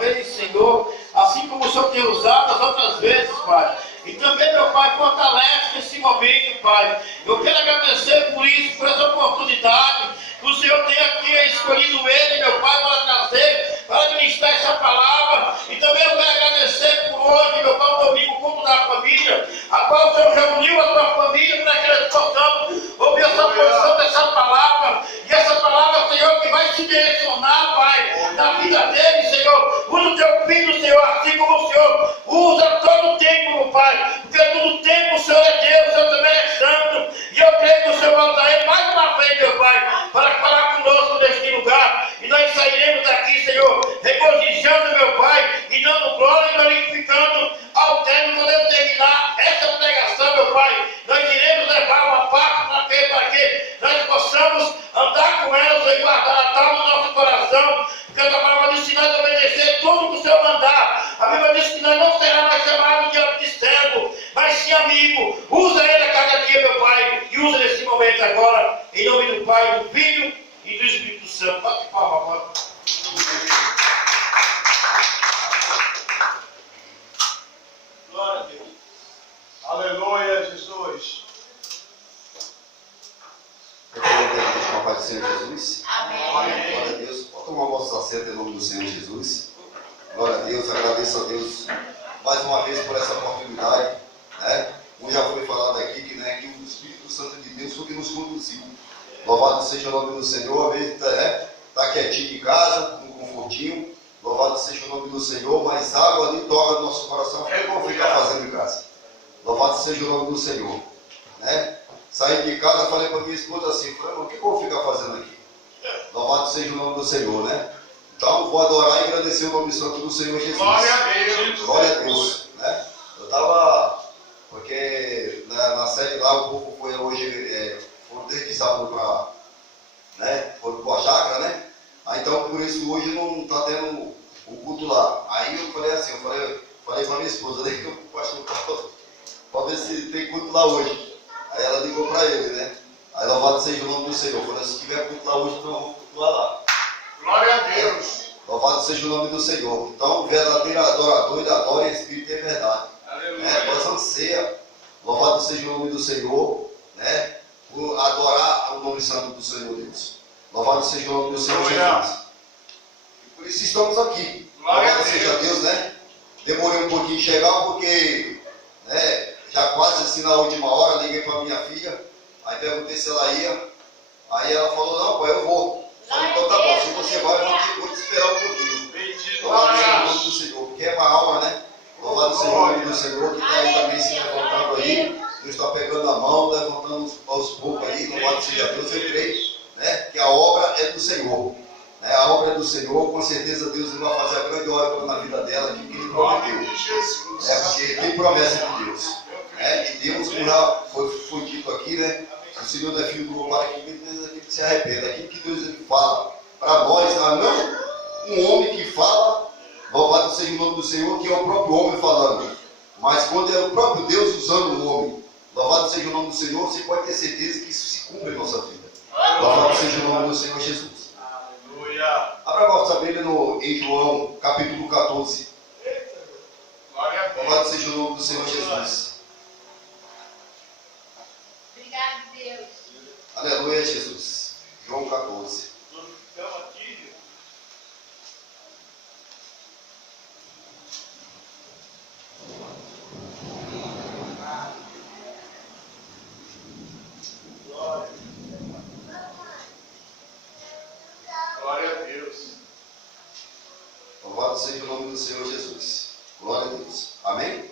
vez, Senhor, assim como o Senhor tem usado as outras vezes, Pai. E também, meu Pai, fortalece nesse momento, Pai. Eu quero agradecer por isso, por essa oportunidade que o Senhor tem aqui escolhido ele, meu Pai, para trazer, para ministrar essa palavra. E também eu quero agradecer por hoje, meu Pai, o domingo, culto da família, a qual o Senhor reuniu a tua família para que nós possamos ouvir essa porção dessa palavra. E essa palavra, Senhor, que vai se direcionar, Pai, na vida dele, Senhor. Usa o teu filho, Senhor, assim como o Senhor usa todo o tempo, meu Pai. Porque todo o tempo o Senhor é Deus, o Senhor também é santo. E eu creio que o Senhor vai usar ele mais uma vez, meu Pai, para falar conosco neste lugar. E nós sairemos daqui, Senhor, regozijando, meu Pai, e dando glória e glorificando ao término. Quando eu terminar essa pregação, meu Pai, nós iremos levar uma parte para que nós possamos andar com ela e guardar a tal no nosso coração. Porque a palavra diz que nós obedecer tudo que o Senhor mandar. A Bíblia diz que nós não será mais chamado de servo, mas sim amigo. Usa ele a cada dia, meu Pai, e usa nesse momento agora, em nome do Pai, do Filho e do Espírito Santo. Bate palma agora. Glória a Deus. Aleluia, Jesus. Eu quero chamar a paz do Senhor Jesus. Amém. Glória a Deus. Pode tomar o vosso assento em nome do Senhor Jesus. Glória a Deus, agradeço a Deus mais uma vez por essa oportunidade, né? Como já foi falado aqui, que o Espírito Santo de Deus foi que nos conduziu. Louvado seja o nome do Senhor. Às vezes está quietinho em casa, no confortinho. Louvado seja o nome do Senhor, mas água ali toca no nosso coração. O que eu vou ficar fazendo em casa? Louvado seja o nome do Senhor, né? Saí de casa, falei para minha esposa assim, o que eu vou ficar fazendo aqui? Louvado seja o nome do Senhor, né? Então vou adorar e agradecer o nome santo do Senhor Jesus. Glória a Deus. Glória a Deus, né? Eu estava, porque na sede lá o povo foi hoje, foram desde sábado para, né? Foram para a chácara, né? Então por isso hoje não está tendo o culto lá. Aí eu falei assim, falei para minha esposa, daí eu pastor para ver se tem culto lá hoje. Aí ela ligou para ele, né? Aí louvado seja o nome do Senhor. Falei, se tiver culto lá hoje, então vamos cultuar lá. Glória a Deus. Louvado seja o nome do Senhor. Então, o verdadeiro adorador, ele adora em espírito e em verdade. Aleluia. Pois anseia, louvado seja o nome do Senhor, né? Por adorar o nome santo do Senhor Deus. Louvado seja o nome do Senhor Jesus. E por isso estamos aqui. Glória a Louvado seja Deus, né? Demorei um pouquinho em chegar porque, né? Já quase assim na última hora, liguei para minha filha, aí perguntei se ela ia, aí ela falou, não pai, eu vou. Falei, então tá bom, se você vai, eu vou te esperar um pouquinho. Bendito. Louvado seja o nome do Senhor, porque é uma alma, né? Louvado seja o nome do Senhor, que está aí também se levantando aí, Deus está pegando a mão, levantando aos poucos aí, louvado seja Deus, eu creio, né? Que a obra é do Senhor. Né? A obra é do Senhor, com certeza Deus vai fazer a grande obra na vida dela, que Ele prometeu. Porque tem promessa de Deus. E Deus, como já foi dito aqui, né? O Senhor não é filho do homem para que se arrependa. Aquilo que Deus ele fala para nós, não um homem que fala, louvado seja o nome do Senhor, que é o próprio homem falando. Mas quando é o próprio Deus usando o homem, louvado seja o nome do Senhor, você pode ter certeza que isso se cumpre em nossa vida. Louvado seja o nome do Senhor Jesus. Aleluia. Abra a vossa Bíblia em João, capítulo 14. Glória a Deus. Louvado seja o nome do Senhor Jesus. Obrigado, Deus. Aleluia, Jesus. João 14. Glória a Deus. Louvado seja o nome do Senhor Jesus. Glória a Deus. Amém?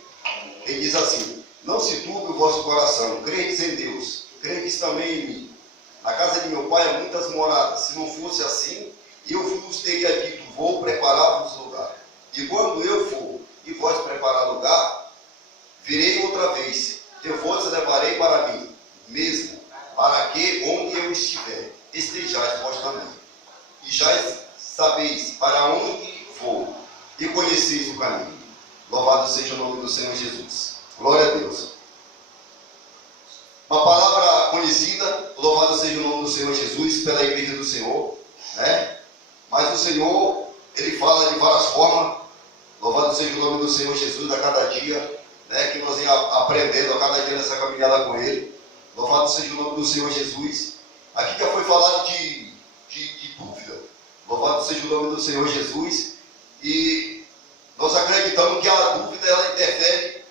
Ele diz assim, não se turbe o vosso coração, credes em Deus, credes também em mim. Na casa de meu pai há muitas moradas, se não fosse assim, eu vos teria dito, vou preparar-vos lugar. E quando eu for e vós preparar lugar, virei outra vez, e vos levarei para mim mesmo, para que onde eu estiver, estejais vós também. E já sabeis para onde vou, e conheceis o caminho. Louvado seja o nome do Senhor Jesus. Glória a Deus. Uma palavra conhecida, louvado seja o nome do Senhor Jesus, pela igreja do Senhor, né? Mas o Senhor, ele fala de várias formas. Louvado seja o nome do Senhor Jesus a cada dia, né, que nós vamos aprendendo a cada dia nessa caminhada com Ele. Louvado seja o nome do Senhor Jesus. Aqui já foi falado de dúvida. Louvado seja o nome do Senhor Jesus. E nós acreditamos que a dúvida ela interfere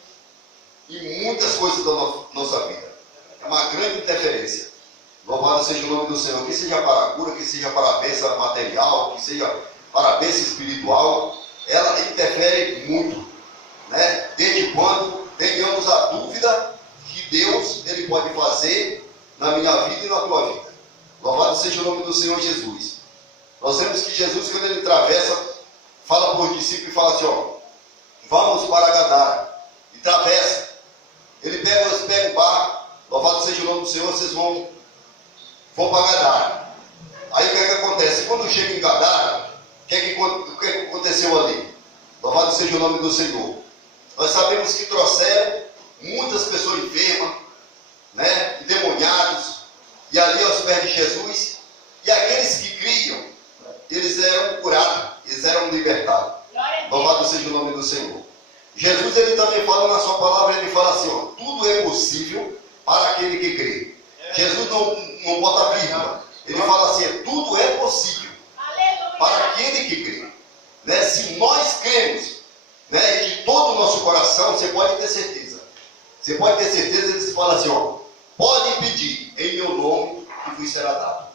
em muitas coisas da nossa vida. É uma grande interferência. Louvado seja o nome do Senhor. Que seja para a cura, que seja para a bênção material, que seja para a bênção espiritual. Ela interfere muito, né? Desde quando tenhamos a dúvida que Deus ele pode fazer na minha vida e na tua vida. Louvado seja o nome do Senhor Jesus. Nós vemos que Jesus, quando ele atravessa, fala para os discípulos e fala assim, ó, vamos para Gadara. E atravessa. Ele pega o barco. Louvado seja o nome do Senhor, vocês vão para Gadara. Aí o que é que acontece? Quando chega em Gadara, o que é que aconteceu ali? Louvado seja o nome do Senhor. Nós sabemos que trouxeram muitas pessoas enfermas, né, endemoniados, e ali aos pés de Jesus, e aqueles que criam, eles eram curados, eles eram libertados. Louvado seja o nome do Senhor. Jesus ele também fala na sua palavra, ele fala assim, ó, tudo é possível para aquele que crê. Jesus não bota vírgula. Ele fala assim, tudo é possível para aquele que crê. Né? Se nós cremos, né, de todo o nosso coração, você pode ter certeza. Você pode ter certeza, ele fala assim, ó, pode pedir em meu nome que vos será dado.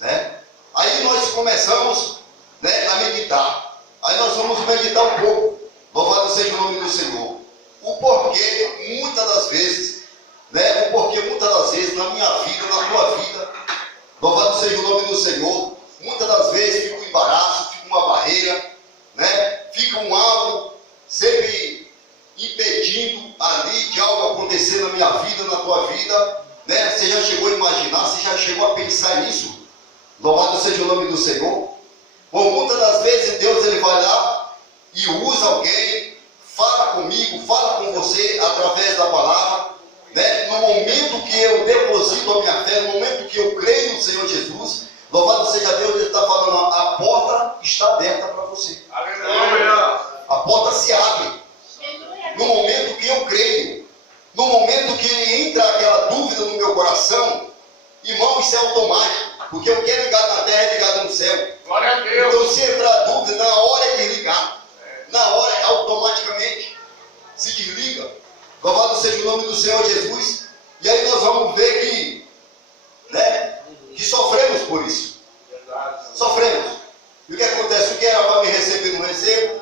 Né? Aí nós começamos, né, a meditar. Aí nós vamos meditar um pouco. Louvado seja o nome do Senhor. O porquê, muitas das vezes, né, o porquê muitas das vezes na minha vida, na tua vida, louvado seja o nome do Senhor, muitas das vezes fica um embaraço, fica uma barreira, né, fica um algo sempre impedindo ali de algo acontecer na minha vida, na tua vida, né? Você já chegou a imaginar, você já chegou a pensar nisso? Louvado seja o nome do Senhor. Ou muitas das vezes Deus ele vai lá e usa alguém, fala comigo, fala com você através da palavra, né? No momento que eu deposito a minha fé, no momento que eu creio no Senhor Jesus, louvado seja Deus, ele está falando, a porta está aberta para você. Aleluia. A porta se abre. No momento que eu creio, no momento que entra aquela dúvida no meu coração, irmão, isso é automático, porque o que é ligado na terra é ligado no céu. Glória a Deus. Então, se entrar dúvida, na hora é desligar, na hora, automaticamente, se desliga. Louvado seja o nome do Senhor Jesus. E aí nós vamos ver que, né, que sofremos por isso. Sofremos. E o que acontece? O que era para me receber, não recebo.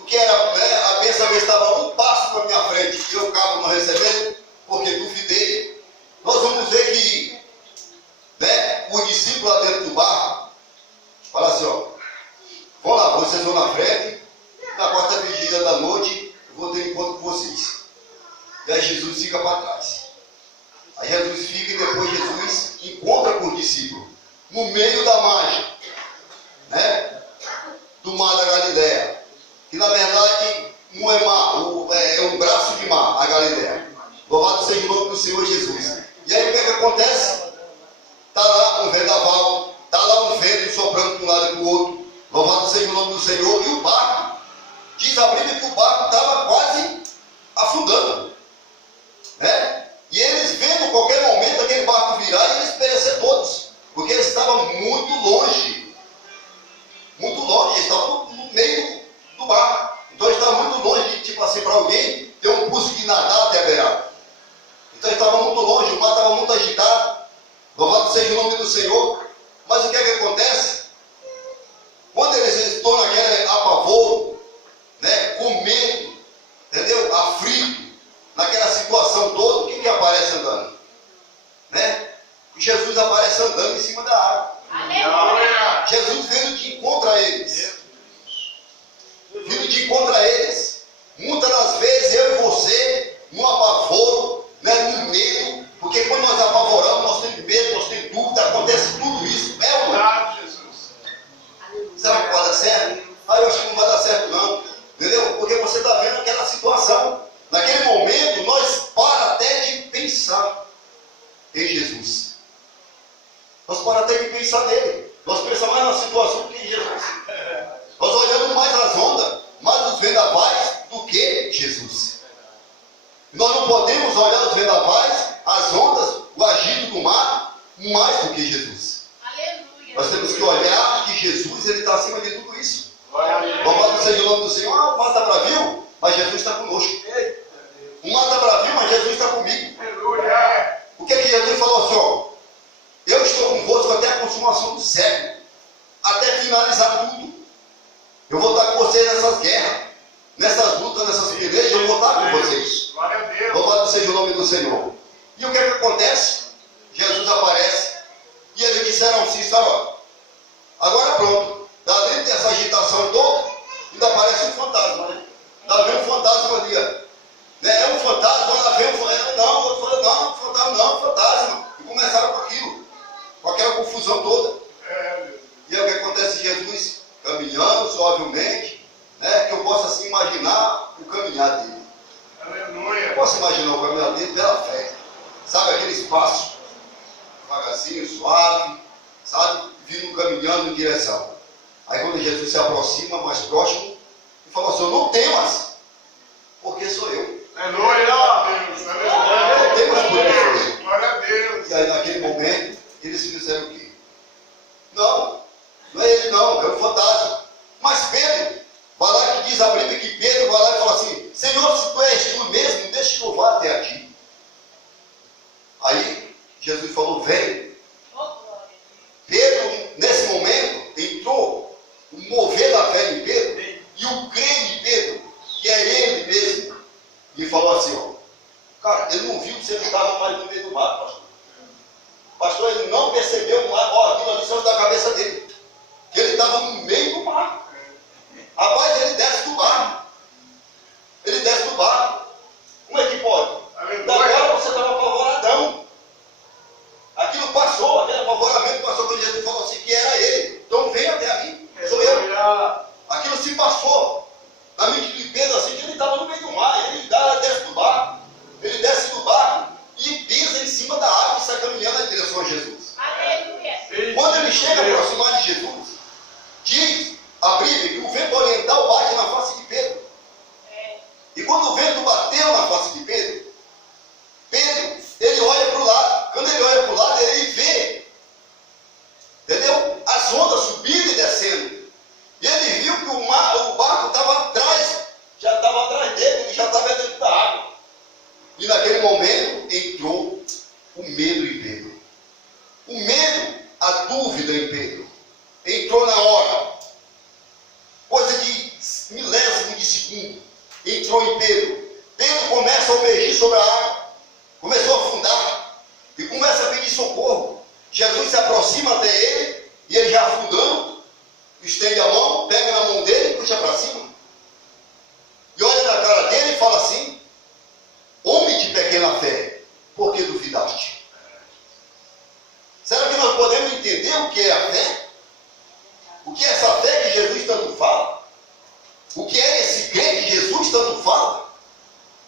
O que era, né, a bênção estava um passo na minha frente e eu acabo não recebendo, porque duvidei. Nós vamos ver que, né, os discípulos lá dentro do barco, fala assim, ó, vão lá, vocês vão na frente, na quarta vigília da noite, eu vou ter encontro com vocês. E aí Jesus fica para trás. Aí Jesus fica e depois Jesus encontra com os discípulos, no meio da margem, né, do mar da Galileia. Que na verdade não é mar, é um braço de mar, a Galileia. Louvado seja o nome do Senhor Jesus. E aí o que é que acontece? Está lá um vendaval, está lá um vento soprando de um lado e para o outro. Louvado seja o nome do Senhor. E o barco, diz a Bíblia que o barco estava quase afundando. Né? E eles vendo qualquer momento aquele barco virar e eles perecer todos. Porque eles estavam muito longe. Muito longe, eles estavam no meio do barco. Então eles estavam muito longe de, tipo assim, para alguém ter um curso de nadar até a beirada. Então eles estavam muito longe, o mar estava muito agitado. Louvado seja o nome do Senhor. Mas o que é que acontece? Quando eles estão naquele apavoro, né, com medo, entendeu? Aflito, naquela situação toda, o que aparece andando? Né? Jesus aparece andando em cima da água. Aleluia. Jesus veio de encontro a eles. Vindo de encontro a eles. Muitas das vezes eu e você, no apavoro, né, no medo, porque quando nós apavoramos, nós temos medo, nós temos dúvida, acontece tudo isso. É ou não? Obrigado, Jesus. Será que vai dar certo? Ah, eu acho que não vai dar certo não. Entendeu? Porque você está vendo aquela situação. Naquele momento, nós para até de pensar em Jesus. Nós para até de pensar nele. Nós pensamos mais na situação do que em Jesus. não podemos olhar os vendavais, as ondas, o agito do mar, mais do que Jesus. Aleluia. Nós temos que olhar que Jesus ele está acima de tudo isso. Glória a Deus. Louvado seja o nome do Senhor. Ah, o mar está bravio, mas Jesus está conosco. O mar está bravio, mas Jesus está comigo. Aleluia. O que é que Jesus falou assim, ó? Eu estou convosco até a consumação do século, até finalizar tudo. Eu vou estar com vocês nessas guerras, nessas lutas, nessas pelejas, eu vou estar com vocês. Glória a Deus. Louvado seja o nome do Senhor. E o que é que acontece? Jesus aparece e eles disseram assim, ó, agora pronto, dentro dessa agitação toda, ainda aparece um fantasma, né? Ainda vem um fantasma ali, né? É um fantasma, ainda vem um fantasma, não, fantasma. E começaram com aquilo, com aquela confusão toda. E aí o que acontece? Jesus caminhando suavemente, né? Que eu possa assim imaginar o caminhar dele. Aleluia. Eu posso imaginar o caminhar dele pela fé. Sabe aquele espaço devagarzinho, suave, sabe? Vindo caminhando em direção. Aí quando Jesus se aproxima mais próximo, ele falou assim, não temas, porque sou eu. Aleluia. Deus. Aleluia. Não temas, porque sou eu. Glória a Deus. E aí naquele momento, eles fizeram o quê? Não é ele não, é o fantasma. Mas Pedro, vai lá que diz a Bíblia que Pedro vai lá e fala assim, Senhor, se tu és tu mesmo, deixa que eu vá até a ti. Aí Jesus falou, vem. Oh, glória. Pedro, nesse momento, entrou o mover da fé em Pedro e o crer em Pedro, que é ele mesmo, e falou assim, ó, cara, ele não viu se ele estava mais no meio do mar, pastor. Pastor, ele não percebeu o mar, ó, aquilo ali saiu da cabeça dele, que ele estava no meio do mar. Rapaz, ele desce do barco. Ele desce do barco. Como é que pode? Da hora você estava apavoradão. Aquilo passou, aquele apavoramento passou quando Jesus falou assim que era ele. Então vem até a mim, sou eu. Aquilo se passou. Na mente de Pedro assim que ele estava no meio do mar. Ele desce do barco. Ele desce do barco e pisa em cima da água e sai caminhando em direção a Jesus. Aleluia. Quando ele chega a aproximar de Jesus, diz a Bíblia que o vento oriental bate na face de Pedro. E quando o vento bateu na face de Pedro, ele olha para o lado. Quando ele olha para o lado, ele vê, entendeu? As ondas subindo e descendo. E ele viu que o barco estava atrás, já estava atrás dele, ele já estava dentro da água. E naquele momento entrou o medo em Pedro. O medo, a dúvida em Pedro. Entrou na hora. Coisa de milésimo de segundo. Entrou em Pedro. Pedro começa a emergir sobre a água. Começou a afundar. E começa a pedir socorro. Jesus se aproxima até ele. E ele já afundando. Estende a mão, pega na mão dele e puxa para cima. E olha na cara dele e fala assim: homem de pequena fé, por que duvidaste? Será que nós podemos entender o que é a fé? O que é essa fé que Jesus tanto fala? O que é esse crer que Jesus tanto fala?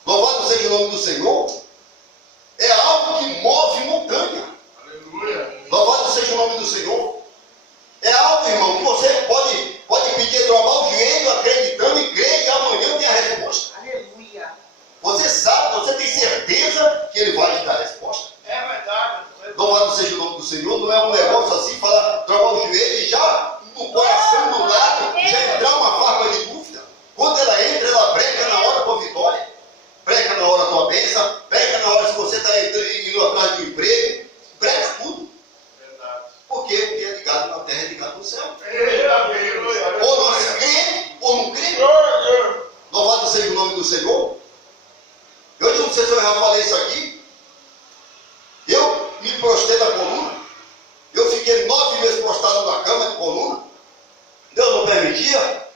Louvado seja o nome do Senhor. É algo que move montanha. Aleluia. Louvado seja o nome do Senhor. É algo, irmão, que você pode pedir, dobrar o joelho, acreditando e crer, e amanhã tem a resposta. Aleluia. Você sabe, você tem certeza que Ele vai te dar a resposta. É verdade. Louvado seja o nome do Senhor. Não é um negócio assim, falar, trocar o joelho e já no coração do lado, já entrar uma farpa de dúvida. Quando ela entra, ela breca na hora a tua vitória, breca na hora a tua bênção, breca na hora se você está indo atrás de um emprego, breca tudo. Verdade. Por quê? Porque é ligado na terra, é ligado no céu. Eita Deus. Ou nós crê, ou não crê. Louvado seja o nome do Senhor. Eu não sei se eu já falei isso aqui. Eu me prostei na coluna. Eu fiquei 9 meses prostrado na cama de coluna. Deus não permitia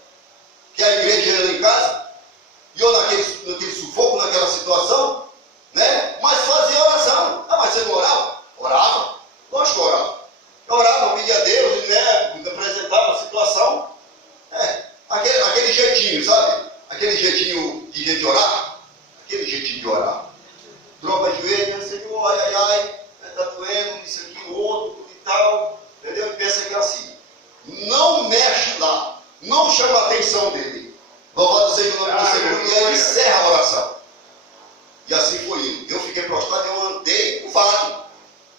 que a igreja ia em casa. E eu naquele sufoco, naquela situação, né? Mas fazia oração. Ah, mas você não orava? Orava. Lógico que orava. Eu orava, eu pedia a Deus, né? Me apresentava a situação. Aquele jeitinho, sabe? Aquele jeitinho de gente orar. Aquele jeitinho de orar. Droga a joelho, Senhor, ai, está doendo, isso aqui, o outro e tal. Entendeu? E pensa que é assim. Não mexe lá. Não chama a atenção dele. Louvado seja o nome do Senhor. E aí encerra a oração. E assim foi indo. Eu fiquei prostrado e eu andei com vago.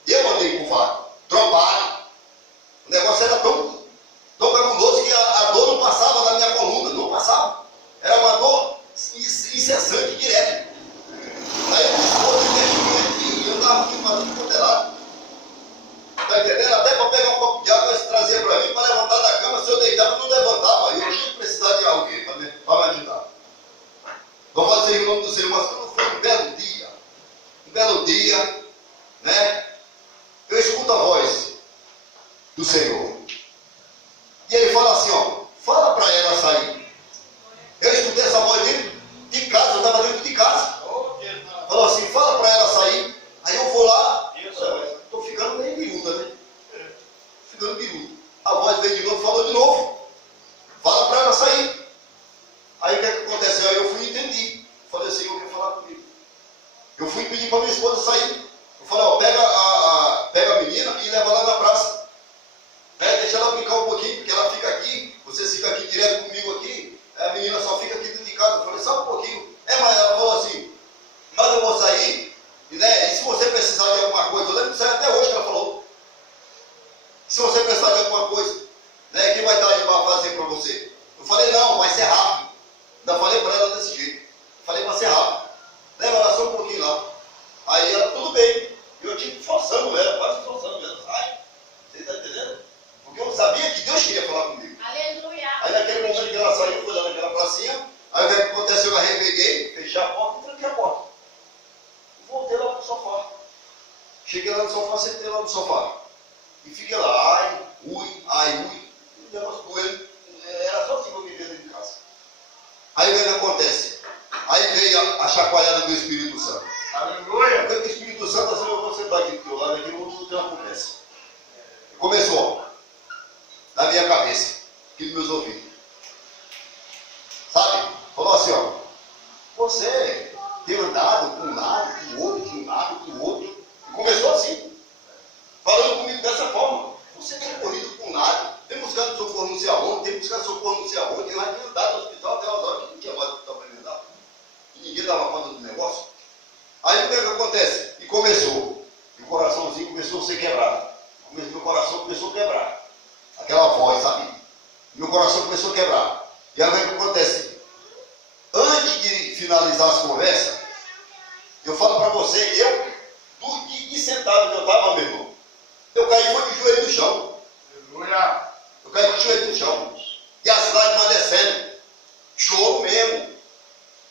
Eu andei com vago. Dropado. O negócio era tão cabuloso que a dor não passava da minha coluna. Não passava. Era uma dor incessante, direto. Aí eu esposo e eu estava aqui fazendo contelado. Está entendendo? Até para pegar um copo de água, eles traziam para mim, para levantar da cama. Se eu deitava, eu não levantava. Eu tinha que precisar de alguém para me ajudar. Não pode ser em nome do Senhor, mas quando foi um belo dia, né? Eu escuto a voz do Senhor. E ele fala assim, ó, fala para ela sair. Eu escutei essa voz dentro de casa, eu estava dentro de casa. Falou assim, fala para ela sair. Aí eu vou lá, estou ficando meio biruta, né? Ficando biruta. A voz veio de novo, falou de novo. Fala para ela sair. Aí o que aconteceu? Aí eu fui e entendi. Falei, o Senhor quer falar comigo. Eu fui pedir para minha esposa sair. Eu falei, ó, pega a menina e leva lá na praça. Deixa ela brincar um pouquinho, porque ela fica aqui, vocês ficam aqui direto comigo aqui, a menina só fica aqui dentro de casa. Eu falei, só um pouquinho. Mas ela falou assim, mas eu vou sair, né? E se você precisar de alguma coisa, eu lembro disso até hoje que ela falou. Se você precisar de alguma coisa, né, quem vai estar aí para fazer para você? Eu falei, não, vai ser rápido. Ainda falei para ela desse jeito. Falei, vai ser rápido. Leva ela só um pouquinho lá. Aí ela, tudo bem. Eu tive forçando ela, quase forçando ela. Sai. Você está entendendo? Porque eu sabia que Deus queria falar comigo. Aleluia. Aí naquele momento que ela saiu, foi lá naquela pracinha. Aí o que aconteceu? Eu arrepeguei, fechei a porta e tranquei a porta. Voltei lá pro sofá. Cheguei lá no sofá, sentei lá no sofá. E fiquei lá, ai, ui. O negócio doendo. Era só assim que eu vivia dentro de casa. Aí o que acontece? Aí veio a chacoalhada do Espírito Santo. Aleluia. Porque o Espírito Santo, assim, eu vou sentar aqui do teu lado, aqui não vou ter uma conversa. Começou na minha cabeça, aqui nos meus ouvidos. Sabe? Falou assim, ó. Você tem andado com um lado, com o outro, de um lado, com o outro. E começou assim. Falando comigo dessa forma. Você tem corrido com um lado, tem buscado socorro não sei aonde, tem buscado socorro não sei aonde. Eu já tinha andado no hospital até umas horas que não tinha mais hospital para me andar. E ninguém dava conta do negócio. Aí o que acontece? E começou. E o coraçãozinho começou a ser quebrado. Meu coração começou a quebrar. Aquela voz, sabe? Meu coração começou a quebrar. E aí o que acontece? Antes de finalizar as conversas, eu falo para você, de sentado que eu estava, meu irmão, eu caí foi de joelho no chão. Aleluia. Eu caí de joelho no chão. E as lágrimas descendo. Choro mesmo.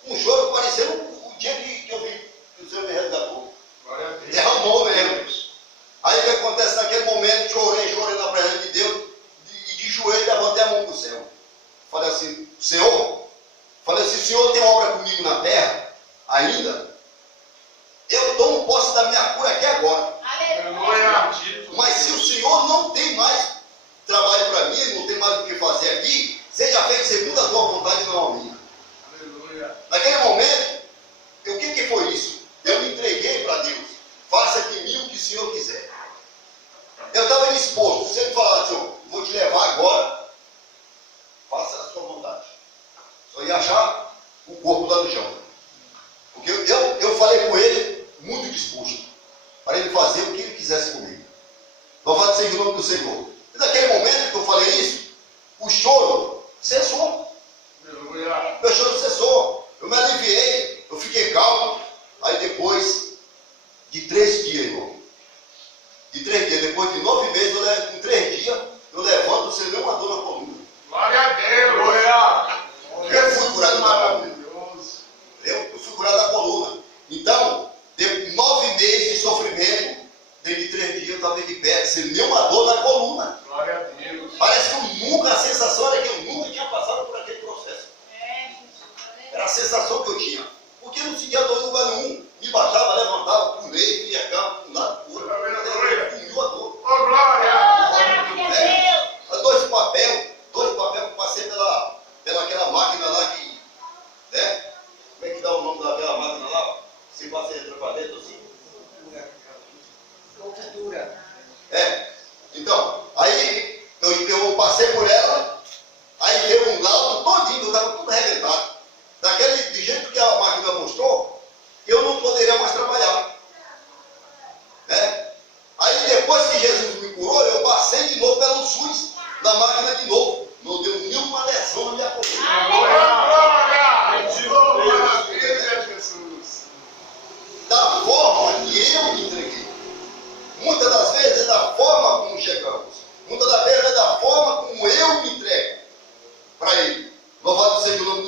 Um choro parecendo o dia que eu vi que o Senhor me resgatou. Glória a Deus. Derramou mesmo. Aí o que acontece naquele momento? Chorei na presença de Deus. E de joelho levantei a mão para o céu. Falei assim, Senhor, falei assim, o Senhor tem obra comigo na terra, ainda, eu tomo posse da minha cura aqui agora. Aleluia. Mas se o Senhor não tem mais trabalho para mim, não tem mais o que fazer aqui, seja feito segundo a tua vontade e não a minha. Aleluia. Naquele momento, o que foi isso? Eu me entreguei para Deus. Faça de mim o que o Senhor quiser. Eu estava disposto. Se ele falar, Senhor, vou te levar agora, faça a sua vontade. Só ia achar o corpo lá no chão. Porque eu falei com ele muito disposto para ele fazer o que ele quisesse comigo. Louvado seja o nome do Senhor. E naquele momento que eu falei isso, o choro cessou. Aleluia. Meu choro cessou. Eu me aliviei. Eu fiquei calmo. Aí depois de 3 dias, irmão. De 3 dias. Depois de 9 meses, em 3 dias, eu levanto sem nenhuma dor na coluna. Glória a Deus. Eu fui curado da coluna. Eu fui curado da coluna. Então, de 9 meses de sofrimento, dentro de 3 dias eu estava de pé, sem nenhuma dor na coluna. Glória a Deus. Parece que eu nunca, a sensação era que eu nunca tinha passado por aquele processo. Era a sensação que eu tinha.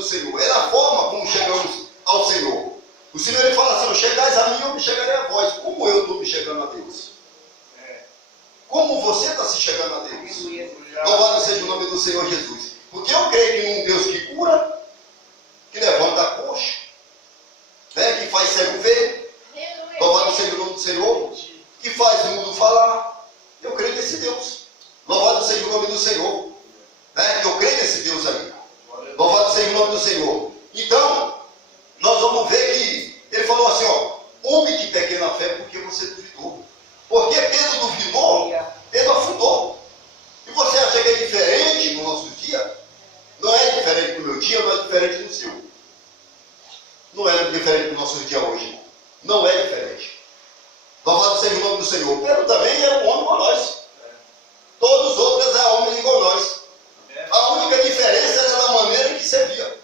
Senhor. É na forma como chegamos ao Senhor. O Senhor ele fala assim: chegais a mim, eu me chegarei a vós. Como eu estou me chegando a Deus? Como você está se chegando a Deus? Louvado seja o nome do Senhor Jesus. Porque eu creio em um Deus que cura, que levanta a coxa, né, que faz cego ver. Louvado seja o nome do Senhor. Que faz mudo falar. Eu creio nesse Deus. Louvado seja o nome do Senhor. Né? Eu creio nesse Deus aí. Louvado seja o nome do Senhor. Então, nós vamos ver que ele falou assim, ó: homem de pequena fé, porque você duvidou. Porque Pedro duvidou, Pedro afundou. E você acha que é diferente no nosso dia? Não é diferente no meu dia, não é diferente no seu. Não é diferente no nosso dia hoje. Não é diferente. Louvado seja o nome do Senhor. Pedro também era um homem igual nós. Todos os outros eram homens igual nós. A única diferença era da maneira que servia.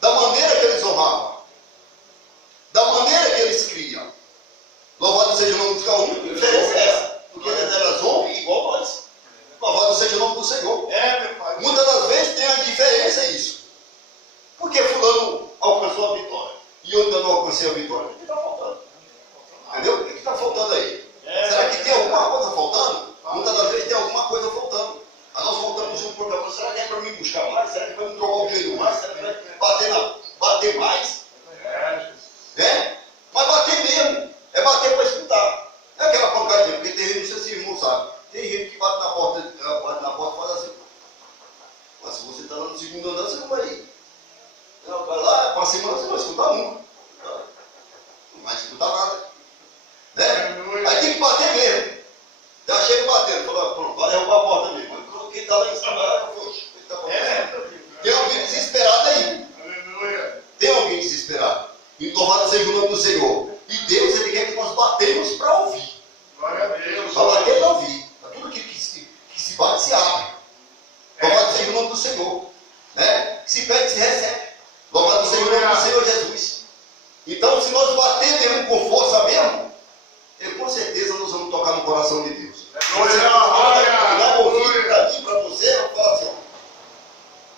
Da maneira que eles honravam. Da maneira que eles criam. Louvado seja o nome do Senhor. A única diferença é essa. Porque eles eram homens igual nós. Louvado seja o nome do Senhor. Meu pai. Muitas das vezes tem a diferença isso. Porque fulano alcançou a vitória. E eu ainda não alcancei a vitória. O que está faltando? Entendeu? O que está faltando aí? Será que tem alguma coisa faltando? Muitas das vezes tem alguma coisa faltando. Aí nós voltamos um programa. Será que é para mim buscar mais? Será que é para me trocar o dinheiro mais? Será que vai bater mais? É? Mas bater mesmo. É bater para escutar. É aquela porcaria. Porque tem gente, não sei se irmão sabe. Tem gente que bate na porta e faz assim. Mas se você está lá no segundo andar, você não vai ir. Não, vai lá, para cima você não vai escutar nunca. Não vai escutar nada. Né? Aí tem que bater mesmo. Já chega batendo, fala, pronto, vai derrubar a porta mesmo. Quem está lá em cima, tem alguém desesperado aí. Tem alguém desesperado. E louvado seja o nome do Senhor. E Deus, ele quer que nós batemos para ouvir. Para bater para ouvir. Para tudo aquilo que se bate, se abre. Louvado seja o nome do Senhor. Né? Que se pede, se recebe. Louvado seja o nome do Senhor Jesus. Então, se nós bater mesmo com força mesmo, com certeza nós vamos tocar no coração de Deus. Você vai ouvir para mim, para você, eu vou falar assim,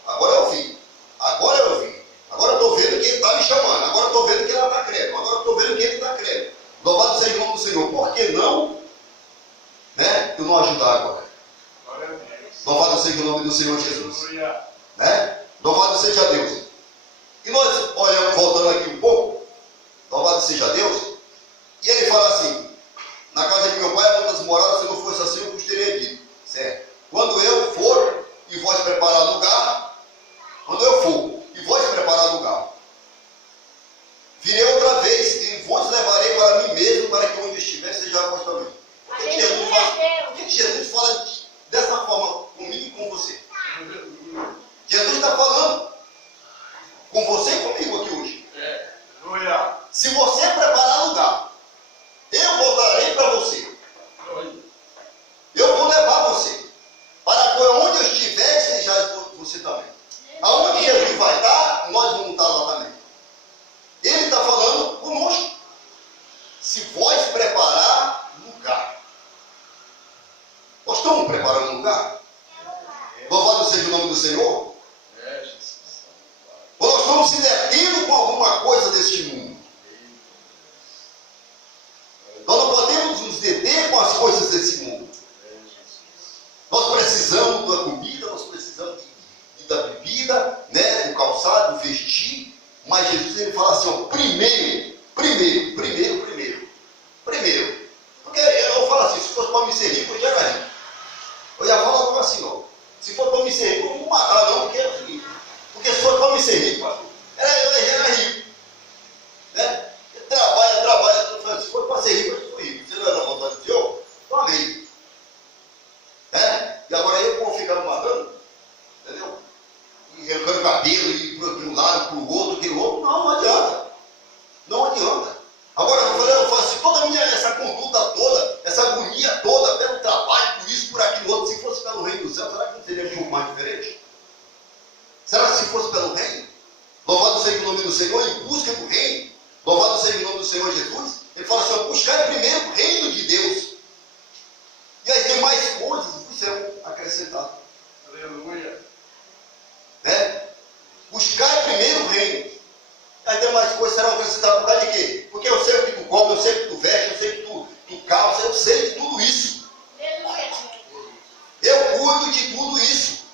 ó, agora eu ouvi. Agora eu ouvi. Agora eu estou vendo que ele está me chamando. Agora eu estou vendo que ela está crendo. Agora eu estou vendo que ele está crendo. Louvado seja o nome do Senhor. Por que não? Né? Eu não ajudar agora. Louvado seja o nome do Senhor Jesus. Né? Louvado seja Deus. E nós olhamos, voltando aqui um pouco, louvado seja Deus, e ele fala assim: na casa de meu pai há muitas moradas, se não fosse assim eu vos teria dito. Certo? Quando eu for e vós preparar lugar, quando eu for e vós preparar lugar, virei outra vez e vos levarei para mim mesmo, para que onde estiver seja vós também. Por que Jesus fala dessa forma comigo e com você? Jesus está falando com você e comigo aqui hoje. Se você preparar lugar, eu voltarei para você. Eu vou levar você. Para que onde eu estiver, seja você também. Aonde Jesus vai estar, nós vamos estar lá também. Ele está falando conosco. Se vós preparar lugar. Nós estamos preparando lugar? Louvado seja o nome do Senhor. Ou nós estamos se detendo com alguma coisa deste mundo? Nós não podemos nos deter com as coisas desse mundo. Nós precisamos da comida, nós precisamos da bebida, né, do calçado, do vestir. Mas Jesus ele fala assim, ó, primeiro. Porque eu falo assim, se fosse para me ser rico, eu já era rico. Eu ia falar logo assim, ó. Se for para me ser rico, eu não vou matar não, porque é o seguinte. Porque se for para me ser rico, pastor, eu já era rico. Né? Trabalha. Se for para ser rico, eu sou rico. Você não é da vontade do Senhor? Então amém. Né? E agora eu vou ficar me matando? Entendeu? E arrancando cabelo, e para um lado, para o outro, aquele outro. Não adianta. Não adianta. Agora eu falo assim, toda essa conduta toda, essa agonia toda, pelo trabalho, por isso, por aquilo outro, se fosse pelo reino do céu, será que não seria um pouco mais diferente? Será que se fosse pelo reino? Louvado seja o nome do Senhor, em busca do reino. Louvado seja o nome do Senhor Jesus. Ele fala assim, buscar primeiro o reino de Deus. E as demais coisas vos serão acrescentadas. Aleluia. Né? sabe por causa de quê? Porque eu sei o que tu come, eu sei o que tu veste, eu sei que tu calça, eu sei de tudo isso. Aleluia. Eu cuido de tudo isso.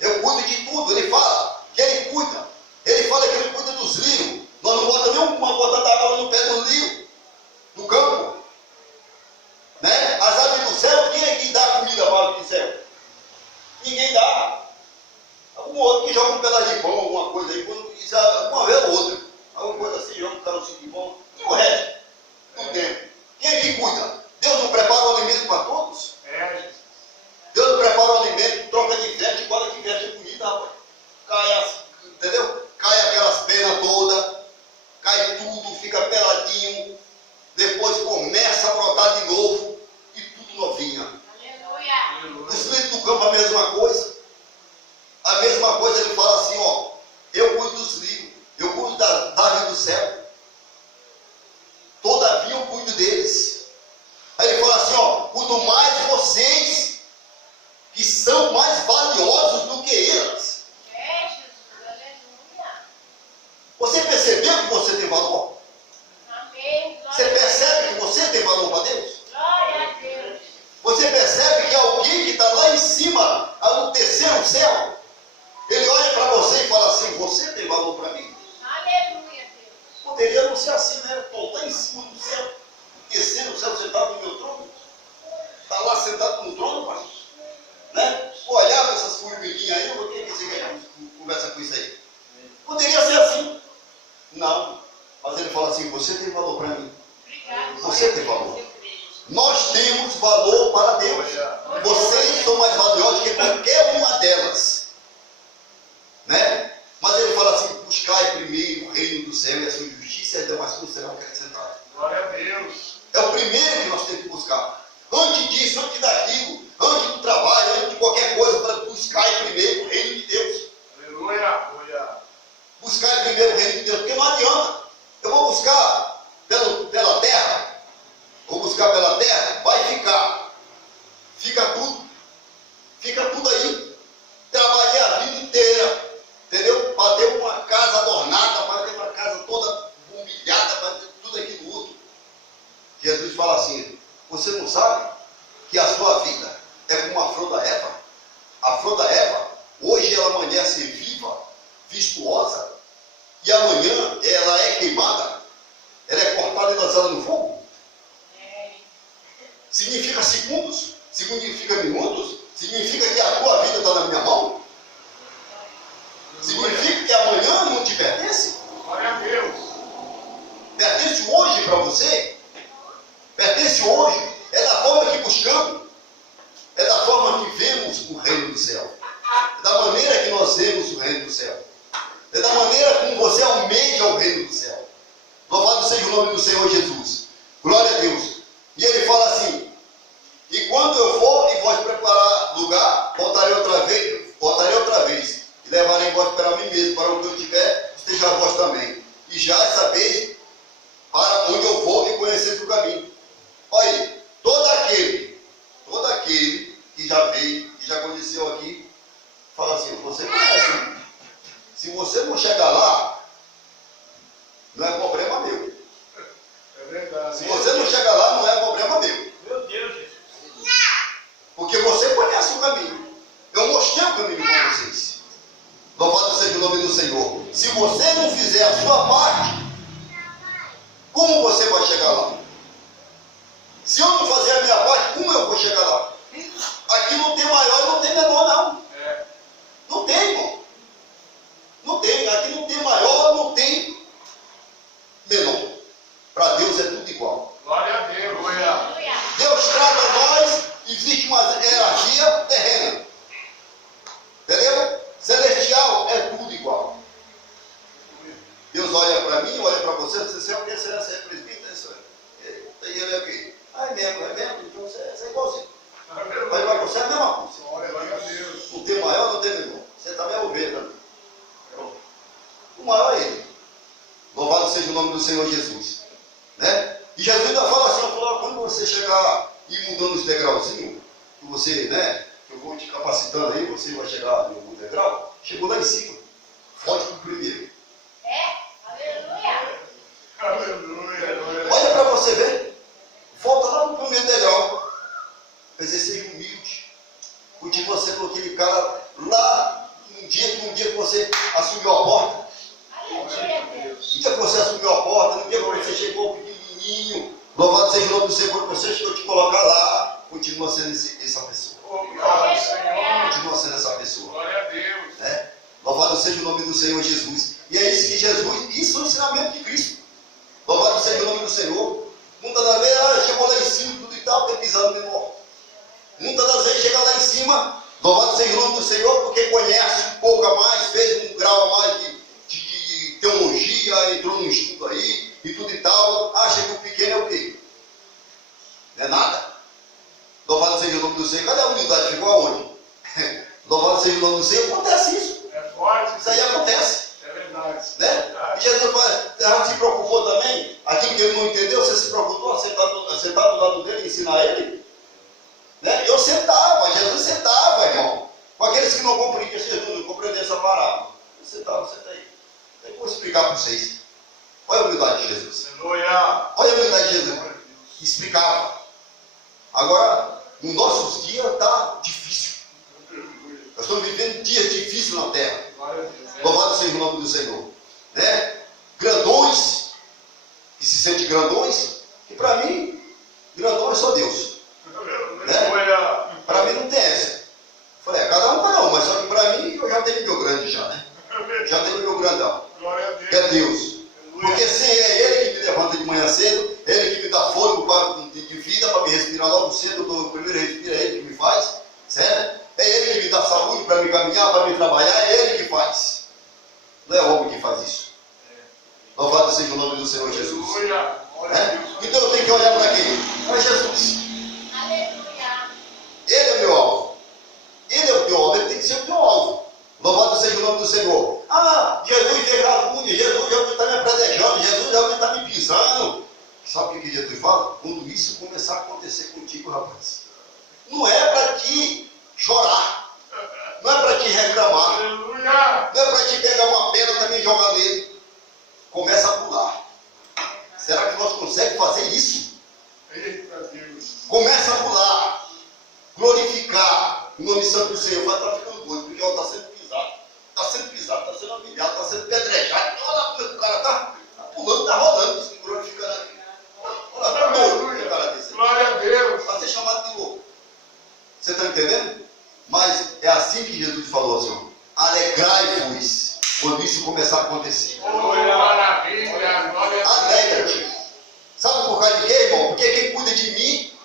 Eu cuido de tudo. Ele fala que ele cuida. Ele fala que ele cuida dos lírios. Nós não botamos nenhuma gota d'água no pé do lírio, no campo. Né? As aves do céu, quem é que dá comida para as aves do céu? Ninguém dá. Algum outro que joga um pedaço de pão, alguma coisa aí, quando uma vez ou outra. Alguma coisa assim, joga um pedacinho de pão. E o resto, no tempo. Quem é que cuida? Deus não prepara o alimento para todos? Deus não prepara o alimento, troca de veste, igual que veste a comida, rapaz. Cai, entendeu? Cai aquelas penas todas, cai tudo, fica peladinho. Depois começa a brotar de novo e tudo novinha. Aleluia. Os lírios do campo a mesma coisa. A mesma coisa ele fala assim, ó. Eu cuido dos lírios, eu cuido da ave do céu. Todavia eu cuido deles. Aí ele fala assim, ó. Cuido mais vocês, que são mais valiosos do que eles. É, Jesus. Aleluia. Você percebeu que você tem valor? Amém. Você percebe que você tem valor para Deus? Glória a Deus. Você percebe que alguém que está lá em cima, no terceiro céu, ele olha para você e fala assim, você tem valor para mim? Aleluia, Deus. Poderia não ser assim, né? Estou lá em cima do céu, no terceiro céu, sentado no meu trono. Está lá sentado no trono, pai. Né? Olhar para essas formiguinhas aí, por que você conversa com isso aí? Poderia ser assim. Não. Mas ele fala assim, você tem valor para mim. Obrigado. Você tem valor. Nós temos valor para Deus. Vocês são mais valiosos que qualquer uma delas. Né? Mas ele fala assim, buscai primeiro o reino do céu e a sua justiça e as demais coisas serão acrescentadas. Glória a Deus. É o primeiro que nós temos que buscar. Antes disso, antes daquilo, antes do trabalho, antes de qualquer coisa, para buscar primeiro o reino de Deus. Aleluia. Buscar primeiro o reino de Deus, porque não adianta. Eu vou buscar pela terra, vai ficar. Fica tudo aí. Trabalhei a vida inteira, entendeu? Para ter uma casa adornada, para ter uma casa toda humilhada, para ter tudo aquilo outro. Jesus fala assim, você não sabe que a sua vida é como a flor da erva? A flor da erva, hoje ela amanhece viva, vistosa, e amanhã ela é queimada, ela é cortada e lançada no fogo. Significa segundos, significa minutos, significa que a tua vida está na minha mão, significa que amanhã não te pertence, Glória a Deus. pertence hoje para você, pertence hoje, é da forma que buscamos, é da forma que vemos o reino do céu, é da maneira que nós vemos o reino do céu, é da maneira como você almeja o reino do céu. Louvado seja o nome do Senhor Jesus. Glória a Deus. E ele fala assim, e quando eu for e vos preparar lugar, voltarei outra vez, e levarei vós para mim mesmo, para onde eu estiver, esteja vós também. E já sabeis para onde eu vou e conheceis o caminho. Olha aí, todo aquele que já veio, que já conheceu aqui, fala assim, você conhece. Se você não chegar lá, não é problema meu. É verdade. Se você não chegar lá, não é problema meu. Meu Deus, Jesus. Porque você conhece o caminho. Eu mostrei o caminho para vocês. Louvado seja o nome do Senhor. Se você não fizer a sua parte, como você vai chegar lá? Se eu não fazer a minha parte, como eu vou chegar lá? Aqui não tem maior e não tem menor, não. Não tem, irmão. Não tem. Aqui não tem maior, não tem menor. Para Deus é tudo igual. Glória a Deus. Aleluia. Deus trata nós, existe uma hierarquia terrena. Entendeu? Celestial é tudo igual. Deus olha para mim, olha para você, você é o que? Você é presbítero? E ele é o quê? Ah, é mesmo. Então você é igualzinho. Olha para você, é a mesma coisa. Glória a Deus. Não tem maior, não tem menor. Você também é ovelha também. O maior é ele. Louvado seja o nome do Senhor Jesus. Né? E Jesus ainda fala assim, quando você chegar e ir mudando os degrauzinhos, que você, né, que eu vou te capacitando aí, você vai chegar no degrau, chegou lá em cima. Volte para o primeiro. Aleluia. você ver. Volta lá no primeiro degrau. Mas esse seja humilde. Continua sendo aquele cara lá, um dia que você assumiu a porta. Aleluia, Deus. No dia que você assumiu a porta, no dia que você chegou pequenininho, louvado seja o nome do Senhor, que você chegou a te colocar lá, continua sendo essa pessoa. Obrigado, Senhor. Continua sendo essa pessoa. Glória a Deus. Né? Louvado seja o nome do Senhor Jesus. E é isso que Jesus, isso é o ensinamento de Cristo. Louvado seja o nome do Senhor. Muitas das vezes, chegou lá em cima, tudo e tal, porque pisando menor. Muitas das vezes chega lá em cima, louvado seja o nome do Senhor, porque conhece um pouco a mais, fez um grau a mais de teologia, entrou num estudo aí, e tudo e tal, acha que o pequeno é o quê? Não é nada. Louvado seja o nome do Senhor. Cadê a humildade? Ficou aonde? Louvado seja o nome do Senhor. Acontece isso. É forte. Isso aí acontece. É verdade. Né? E Jesus se preocupou também. Aquilo que ele não entendeu, você se preocupou, sentar do lado dele e ensinar ele? Né? Eu sentava, Jesus sentava, irmão. Com aqueles que não compreendiam, Jesus não compreendeu essa parábola. Eu sentava, senta aí. Eu vou explicar para vocês. Olha a humildade de Jesus. Aleluia. Olha a humildade de Jesus. Explicava. Agora, nos nossos dias está difícil. Nós estamos vivendo dias difíceis na terra. Glória a Deus. Louvado seja o nome do Senhor. Né? Grandões, que se sente grandões, que para mim, grandão é só Deus. Aleluia. Para mim não tem essa. Falei, cada um, mas só que para mim eu já tenho meu grande já, né? Já tenho meu grandão. Glória a Deus. Que é Deus. Porque se é Ele que me levanta de manhã cedo, é Ele que me dá fôlego de vida para me respirar logo cedo, o primeiro respiro é Ele que me faz, certo? É Ele que me dá saúde para me caminhar, para me trabalhar, é Ele que faz. Não é homem que faz isso. Louvado seja o nome do Senhor Jesus. Aleluia. Glória a Né? Deus. Então eu tenho que olhar para quem? Para Jesus. Aleluia. Ele é meu alvo. Ele é o teu alvo, ele tem que ser o teu alvo. Louvado seja o nome do Senhor. Ah, Jesus veio calúnia, Jesus realmente está me apredejando, Jesus realmente está me pisando. Sabe o que Jesus fala? Quando isso começar a acontecer contigo, rapaz, não é para te chorar, não é para te reclamar, Aleluia. não é para te pegar uma pedra também e jogar nele. Começa a pular. Será que nós conseguimos fazer isso? Eita Deus. Começa a pular, glorificar o nome santo do Senhor. Vai estar ficando doido, porque ela está sendo pisado, está sendo humilhado, está sendo pedrejado. Olha como é que o cara está pulando, está rolando, se glorificando aqui. Olha, está doido o cara desse. Glória a Deus. Vai ser chamado de louco. Você está entendendo? Mas é assim que Jesus falou assim: ó, alegrai-vos quando isso começar a acontecer. Oh, maravilha. Glória a Deus. Alegra-te. Sabe por causa de quê, irmão? Porque quem cuida de mim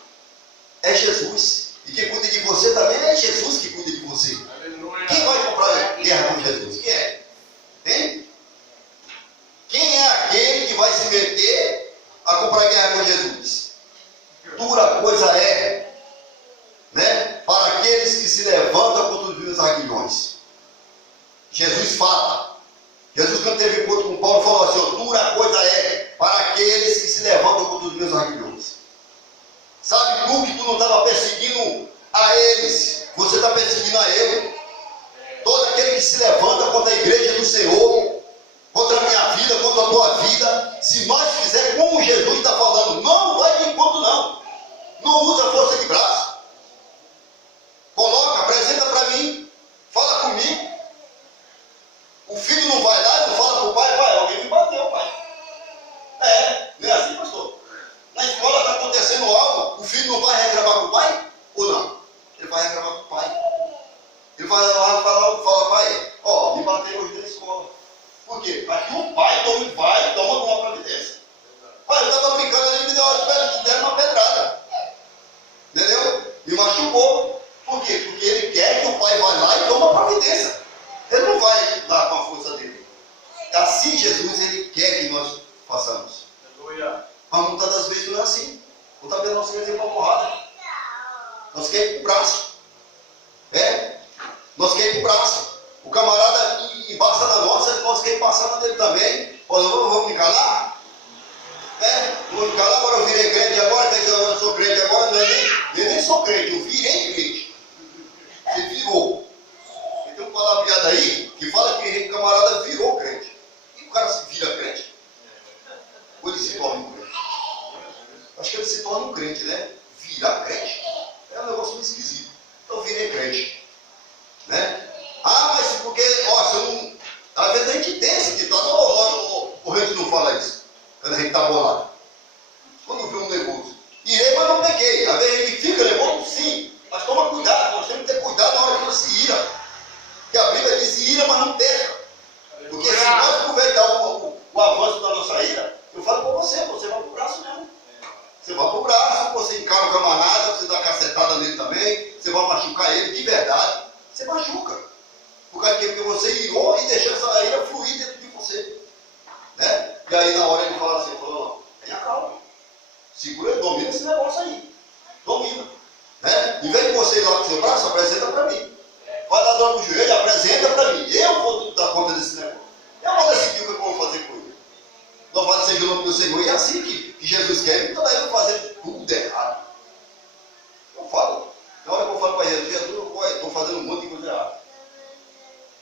é Jesus. E quem cuida de você também é Jesus que cuida de você. Aleluia. Quem vai comprar guerra com Jesus? Quem é? Hein? Quem é aquele que vai se meter a comprar guerra com Jesus? Dura coisa é, né? Para aqueles que se levantam contra os meus arguilhões. Jesus fala. Jesus, quando teve encontro com Paulo, falou assim: ó, dura coisa é para aqueles que se levantam contra os meus arguilhões. Sabe tu que tu não estava perseguindo a eles, você está perseguindo a ele. Todo aquele que se levanta contra a igreja do Senhor, contra a minha vida, contra a tua vida, se nós fizermos como Jesus está falando, não vai de encontro não. Não usa força de braço. Coloca, apresenta para mim, fala comigo. O filho não vai lá e não fala para o pai: pai, alguém me bateu, pai. Não é assim, pastor? Na escola está acontecendo algo, o filho não vai reclamar com o pai? Ou não? Ele vai reclamar com o pai. Ele vai lá e fala: pai, ó, me bateu hoje na escola. Por quê? Para que o pai toma uma providência. Pai, eu estava brincando ali, me deram uma pedrada. Entendeu? Me machucou. Por quê? Porque ele quer que o pai vá lá e tome uma providência. Ele não vai dar com a força dele. Assim Jesus, ele quer que nós façamos. Aleluia. Mas muitas das vezes não é assim. Muitas vezes nós queremos ir para a porrada. Nós queremos ir para o braço. Nós queremos ir para o braço. O camarada embaça na nossa, nós queremos passar na dele também. Olha, vamos me calar? Vou me calar, agora eu virei crente agora, mas eu sou crente agora, eu nem sou crente, eu virei crente. Você virou. Tem uma palavreada aí que fala que o camarada virou crente. E o cara se vira crente? Ou ele se torna um crente? torna um crente, né? Virar crente é um negócio meio esquisito. Então virei crente, né? Ah, mas porque, ó, se eu não... Às vezes a gente tem esse ditado, o gente não fala isso, quando a gente está bolado. Quando vê um nervoso. Irei, mas não peguei. Às vezes a gente fica nervoso, sim, mas toma cuidado, nós temos que ter cuidado na hora que você se ira. Porque a Bíblia diz, se ira, mas não peca. Porque se nós aproveitar o avanço da nossa ira, eu falo para você vai pro braço mesmo. Você vai pro braço, você encara o camarada, você dá cacetada nele também, você vai machucar ele de verdade. Você machuca. Por causa de que você irou e deixou essa ira fluir dentro de você. Né? E aí na hora ele fala assim, não, tenha calma. Segura, domina esse negócio aí. Domina. Né? Em vez de você ir lá com o seu braço, apresenta para mim. Vai dar dor no joelho, apresenta para mim. Eu vou dar conta desse negócio. Eu vou decidir o que eu vou fazer com ele. Louvado seja o nome do Senhor. E é assim que Jesus quer. Então daí eu vou fazer tudo errado. Eu falo. Na hora que eu falo para Jesus, eu estou fazendo um monte de coisa errada.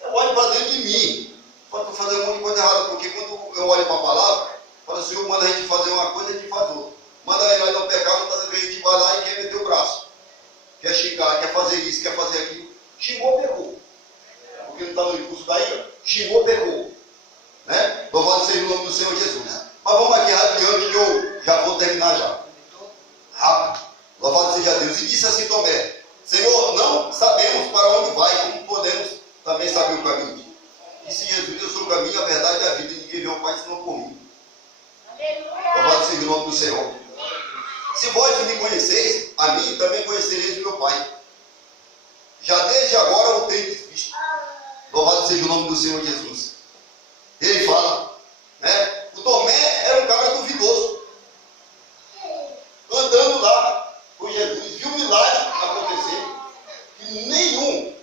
Eu olho para dentro de mim. Eu estou fazendo um monte de coisa errada. Porque quando eu olho para a palavra, fala, o Senhor manda a gente fazer uma coisa, a gente faz outra. Manda ele não pecar, muitas vezes a gente vai lá e quer meter o braço. Quer xingar, quer fazer isso, quer fazer aquilo. Xingou, pecou. Porque não está no impulso da ira. Xingou, pecou. Né? Louvado seja o nome do Senhor Jesus. Mas vamos aqui rapidinho que eu já vou terminar já. Rápido. Louvado seja Deus. E disse assim Tomé, Senhor, não sabemos para onde vai, como podemos também saber o caminho. Disse Jesus, eu sou o caminho, a verdade e a vida, e ninguém vê ao Pai senão por mim. Louvado seja o nome do Senhor. Se vós me conheceis, a mim também conhecereis o meu Pai. Já desde agora o tenho visto. Louvado seja o nome do Senhor Jesus. Ele fala, né? O Tomé era um cara duvidoso. Andando lá com Jesus, viu o milagre acontecer. E nenhum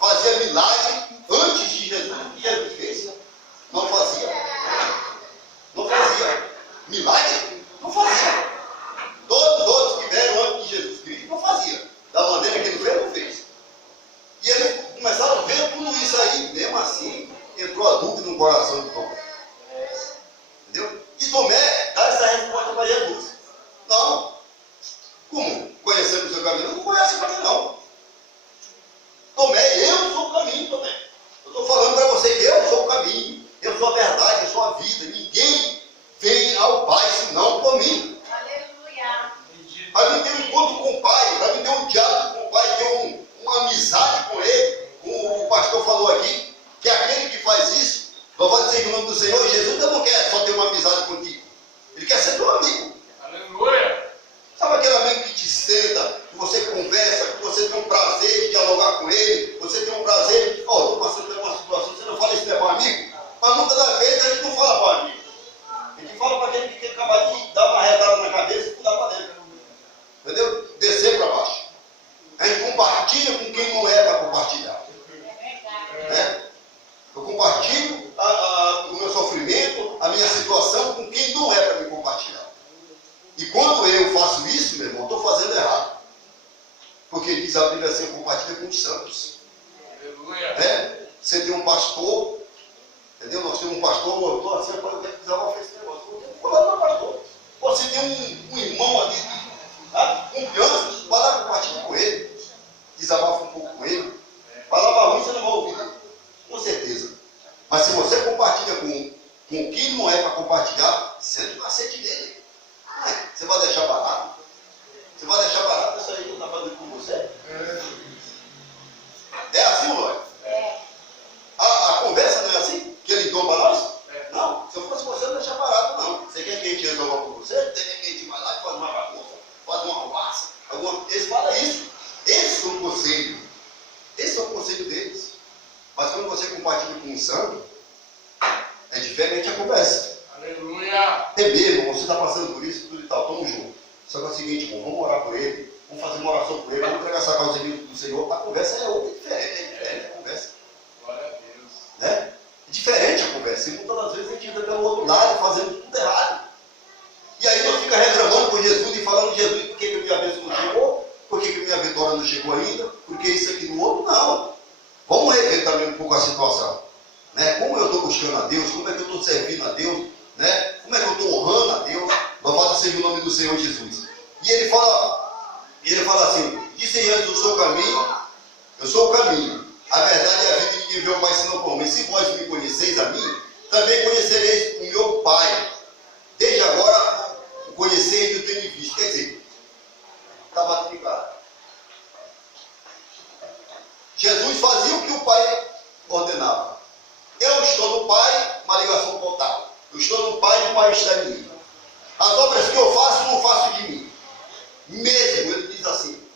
fazia milagre antes de Jesus. O que Jesus fez? Não fazia. Milagre? Não fazia. Todos os outros que vieram antes de Jesus Cristo não fazia. Da maneira que ele fez, não fez. E eles começaram a ver tudo isso aí, mesmo assim, entrou a dúvida no coração de Tomé. Entendeu? E Tomé dá essa resposta para Jesus. Não. Como? Conhecendo o seu caminho? Não conhece o caminho, não. Tomé, eu sou o caminho, Tomé. Eu estou falando para você que eu sou o caminho, eu sou a verdade, eu sou a vida. Ninguém vem ao Pai senão por mim. Aleluia. Para mim ter um encontro com o Pai, para mim ter um diálogo com o Pai, ter uma amizade com Ele, como o pastor falou aqui, que é aquele que faz isso, louvado seja o nome do Senhor. Jesus não quer só ter uma amizade contigo, Ele quer ser teu amigo. Aleluia. Sabe aquele amigo que te senta, que você conversa, que você tem um prazer de dialogar com ele, você tem um prazer, estou passando por uma situação, você não fala isso não é para amigo? Mas muitas das vezes a gente não fala para amigo. A gente fala para aquele que quer acabar de dar uma redada na cabeça e pular para dentro. Entendeu? Descer para baixo. A gente compartilha com quem não é para compartilhar. Né? Eu compartilho o meu sofrimento, a minha situação com quem não é para me compartilhar. E quando eu faço isso, meu irmão, estou fazendo errado. Porque diz a Bíblia assim, eu compartilho com os santos. Aleluia. Né? Você tem um pastor, entendeu? Nós temos um pastor, eu estou assim, eu precisava fazer esse negócio. Eu vou falar para o pastor. Você tem um irmão ali, tá? Confiança, vai lá compartilhar com ele. Desabafa um pouco com ele. Palavra ruim você não vai ouvir. Com certeza. Mas se você compartilha com quem não é para compartilhar, sente o cacete dele. Você vai deixar barato? Você vai deixar barato isso aí que está fazendo com você? É assim, Lói? É. A conversa não é assim? Que ele toma para nós? Não. Se eu fosse você, não deixar barato, não. Você quer que a gente resolva com você? Você quer que a gente vá lá e faz uma bagunça? Faz uma arruaça? Eles falam isso. Esse é o conselho. Esse é o conselho deles. Mas quando você compartilha com um santo, é diferente a conversa. Aleluia. É mesmo, você está passando por isso, tudo e tal, tamo junto. Só que é o seguinte, irmão, vamos orar por ele, vamos fazer uma oração por ele, vamos entregar essa causa do Senhor. A conversa é outra, é diferente a conversa. Glória a Deus. Né? É diferente a conversa. E muitas das vezes a gente entra pelo outro lado, fazendo tudo errado. E aí nós fica reclamando com Jesus e falando, Jesus, por que minha bênção não chegou? Por que minha vitória não chegou ainda? Por que isso aqui no outro? Não. Vamos rever também um pouco a situação. Né? Como eu estou buscando a Deus, como é que eu estou servindo a Deus, né? Como é que eu estou honrando a Deus. Louvado seja o nome do Senhor Jesus. E ele fala assim, disse Jesus, eu sou o caminho, eu sou o caminho, a verdade é a vida, ninguém vê o Pai senão por mim. Se vós me conheceis a mim, também conhecereis o meu Pai. Desde agora o conheceis e o tenho visto. Quer dizer, está batendo de cara. Jesus fazia o que o Pai ordenava. Eu estou no Pai, uma ligação total. Eu estou no Pai e o Pai está em mim. As obras que eu faço, não faço de mim mesmo, ele diz assim.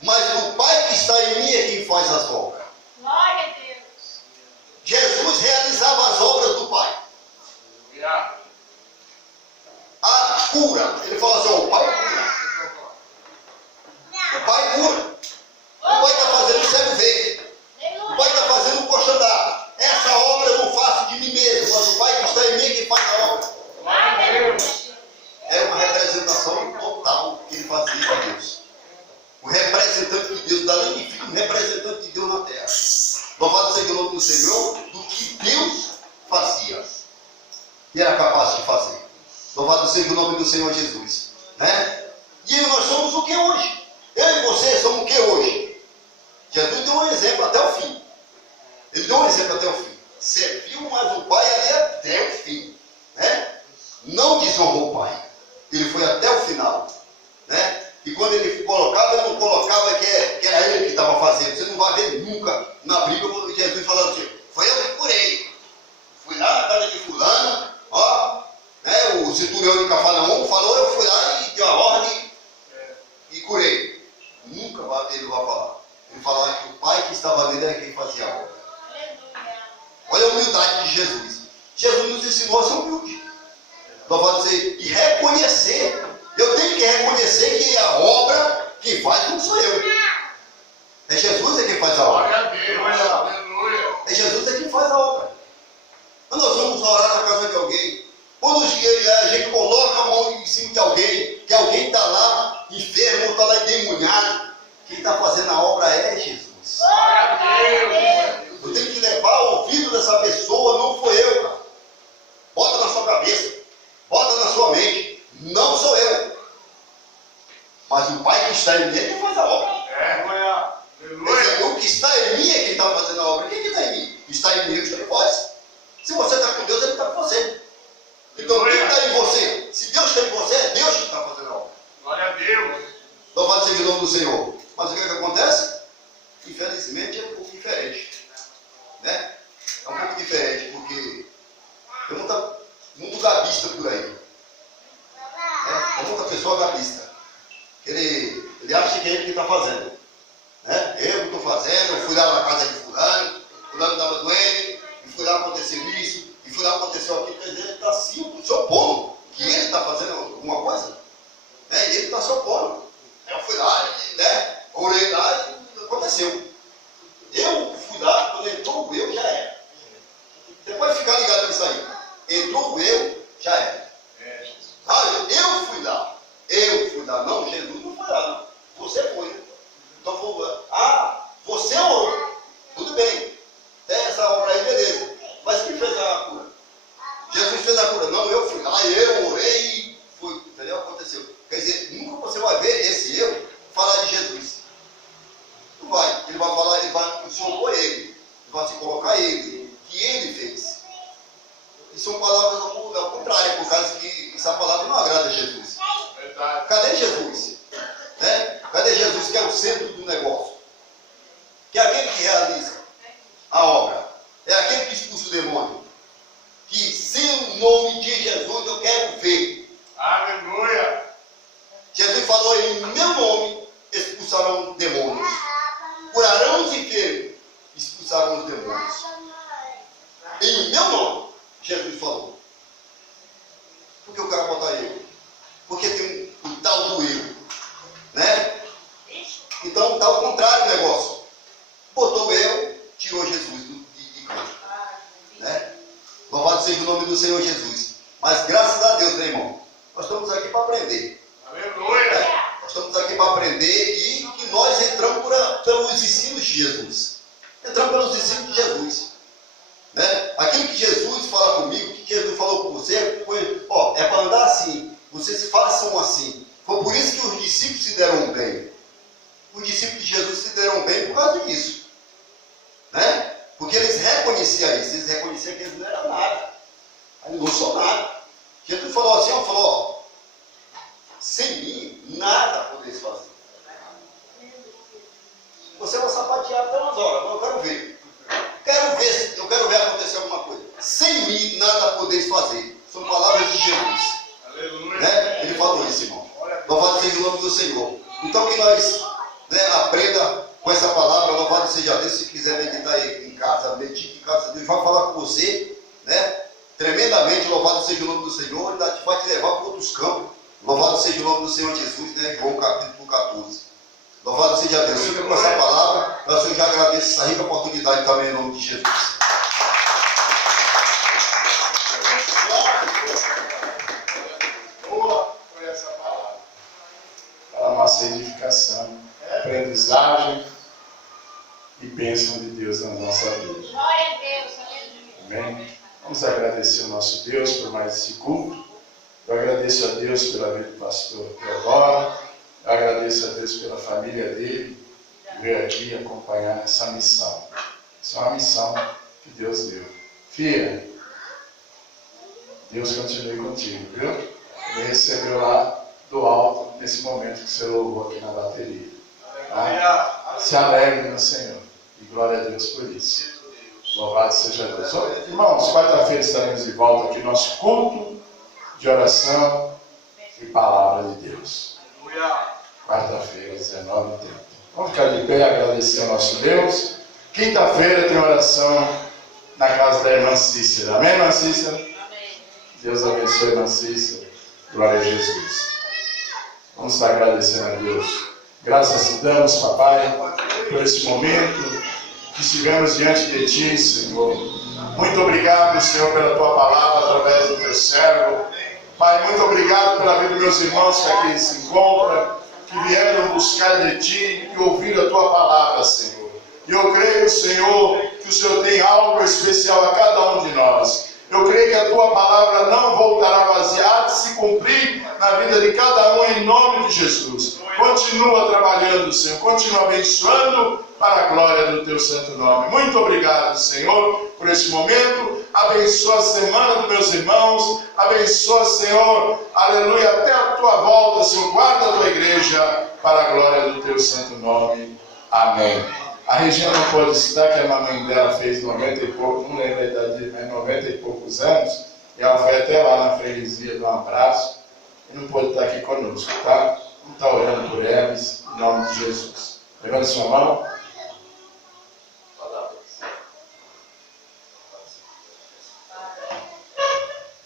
Mas o Pai que está em mim é quem faz as obras. Glória a Deus. Jesus realizava as obras do Pai. Aleluia. A cura. Ele fala assim, ó, o Pai cura. O Pai cura. O Pai está fazendo o cego ver. O Pai está fazendo o coxo andar. Essa obra eu não faço de mim mesmo, mas o Pai que está em mim é quem faz a obra. Glória a Deus. É uma representação total que ele fazia para Deus. O representante de Deus, além de filho, um representante de Deus na terra. Louvado seja o nome do Senhor, do que Deus fazia. E era capaz de fazer. Louvado seja o nome do Senhor Jesus. Né? E nós somos o que hoje? Eu e você somos o que hoje? Jesus deu um exemplo até o fim. Ele deu um exemplo até o fim. Serviu mais o Pai ali até o fim. Né? Não desonrou o Pai. Ele foi até o final. Né? E quando ele colocava, ele não colocava que era ele que estava fazendo. Você não vai ver nunca na Bíblia Jesus falando assim, foi eu que curei. Fui lá na casa de fulano, ó, né? O centurião de Cafarnaum falou, eu fui lá e dei a ordem e curei. Nunca ele vai falar. Ele falava que o Pai que estava nele era quem fazia a obra. Olha a humildade de Jesus. Jesus nos ensinou a ser humilde. Louvado seja, e reconhecer. Eu tenho que reconhecer que a obra que faz não sou eu. É Jesus é quem faz a obra. Glória a Deus. Aleluia. É Jesus é quem faz a obra. Quando nós vamos orar na casa de alguém, quando a gente coloca a mão em cima de alguém, que alguém está lá enfermo, está lá endemoniado, quem está fazendo a obra é Jesus. Glória a Deus. Eu tenho que levar o ouvido dessa pessoa, não foi eu, cara. Bota na sua cabeça, bota na sua mente, não sou eu. Mas o Pai que está em mim é quem faz a obra. Aleluia. O que está em mim é quem está fazendo a obra. Quem que está em mim? Está em mim, eu estou em vós. Se você está com Deus, Ele está com você. Então quem está em você? Se Deus está em você, é Deus que está fazendo a obra. Glória a Deus. Louvado seja o nome do Senhor. Mas o que acontece? Infelizmente é um pouco diferente. Né? É um pouco diferente, porque tem muito gabista por aí. Né? Tem muita pessoa gabista. Ele acha que é ele que está fazendo. Né? Eu que estou fazendo, eu fui lá na casa de fulano estava doente, e fui lá, aconteceu isso, e fui lá, aconteceu aquilo. Quer dizer, ele está se opondo, que ele está fazendo alguma coisa. Né? E ele está se opondo. Eu fui lá, né? Orei lá e aconteceu. Eu fui lá, quando entrou o eu, já era. Você pode ficar ligado nisso aí. Entrou o eu, já era. Eu fui lá. Não, Jesus não foi lá, não. Você foi. Então, você orou. Tudo bem. Tem essa obra aí, beleza. Mas quem fez a cura? Jesus fez a cura. Não, eu fui lá, eu orei e fui. Entendeu? Aconteceu. Quer dizer, nunca você vai ver esse eu falar de Jesus. Não vai. Ele vai falar, ele vai se opor ele. Ele vai se colocar ele. Que ele fez. E são palavras ao contrário, por causa que essa palavra não agrada a Jesus. Verdade. Cadê Jesus? Né? Cadê Jesus que é o centro do negócio? Que é aquele que realiza a obra. É aquele que expulsa o demônio. Que sem o nome de Jesus eu quero ver. Aleluia. Jesus falou, em meu nome expulsarão demônios. Curarão os enfermos. Expulsarão os demônios. Em meu nome, Jesus falou. Por que eu quero botar eu? Porque tem o tal do eu. Né? Então está ao contrário o negócio. Botou eu, tirou Jesus de campo. Né? Louvado seja o nome do Senhor Jesus. Mas graças a Deus, né, irmão? Nós estamos aqui para aprender. Aleluia. Né? Nós estamos aqui para aprender e que nós entramos pelos ensinos de Jesus. Entramos pelos ensinos de Jesus. Né? Aquilo que Jesus fala comigo, que Jesus falou com você, é para andar assim. façam assim. Foi por isso que os discípulos se deram bem. Os discípulos de Jesus se deram bem por causa disso. Né? Porque eles reconheciam isso. Eles reconheciam que eles não eram nada. Eles não são nada. Jesus falou assim, ó, sem mim, nada podeis fazer. Você vai sapatear até umas horas, mas eu quero ver. Eu quero ver acontecer alguma coisa. Sem mim, nada podeis fazer. São palavras de Jesus. Aleluia. Né? Ele falou isso, irmão. Louvado seja o nome do Senhor. Então que nós, né, aprenda com essa palavra. Louvado seja Deus. Se quiser meditar aí em casa, medite em casa. Deus vai falar com você, né? Tremendamente. Louvado seja o nome do Senhor. Ele vai te levar para outros campos. Louvado seja o nome do Senhor Jesus, né? João capítulo 14. Louvado seja Deus. Fica com essa palavra. Eu já agradeço essa rica oportunidade também em nome de Jesus. Boa foi essa palavra. Para a nossa edificação, aprendizagem e bênção de Deus na nossa vida. Glória a Deus, aleluia. Amém? Vamos agradecer ao nosso Deus por mais esse culto. Eu agradeço a Deus pela vida do pastor Teodoro. Eu agradeço a Deus pela família dele, que veio aqui acompanhar essa missão. Essa é uma missão que Deus deu. Filha, Deus continue contigo, viu? Ele recebeu lá do alto, nesse momento que você louvou aqui na bateria. Tá? Se alegre no Senhor. E glória a Deus por isso. Louvado seja Deus. Irmãos, quarta-feira estaremos de volta aqui, nosso culto de oração e palavra de Deus. Quarta-feira, 19h30. Vamos ficar de pé e agradecer ao nosso Deus. Quinta-feira tem oração na casa da irmã Cícera. Amém, irmã Cícera? Amém. Deus abençoe a irmã Cícera. Glória a Jesus. Vamos estar agradecendo a Deus. Graças te damos, papai, por esse momento que estivemos diante de ti, Senhor. Muito obrigado, Senhor, pela tua palavra através do teu servo. Pai, muito obrigado pela vida dos meus irmãos que aqui se encontram, que vieram buscar de ti e ouvir a tua palavra, Senhor. E eu creio, Senhor, que o Senhor tem algo especial a cada um de nós. Eu creio que a tua palavra não voltará vazia, há de se cumprir na vida de cada um em nome de Jesus. Continua trabalhando, Senhor, continua abençoando para a glória do teu santo nome. Muito obrigado, Senhor, por esse momento. Abençoa a semana dos meus irmãos. Abençoa, Senhor, aleluia, até a tua volta, Senhor. Guarda a tua igreja para a glória do teu santo nome. Amém. A Regina não pôde estar, que a mamãe dela fez 90 e poucos, não lembro a idade, mas 90 e poucos anos. E ela foi até lá na freguesia dar um abraço. E não pôde estar aqui conosco, tá? Vamos estar orando por eles, em nome de Jesus. Levanta sua mão.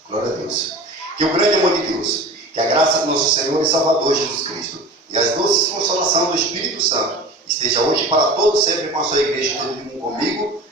Glória a Deus. Que o grande amor de Deus, que a graça do nosso Senhor e Salvador Jesus Cristo e as doces consolações do Espírito Santo esteja hoje para todos sempre com a sua igreja, todo mundo comigo,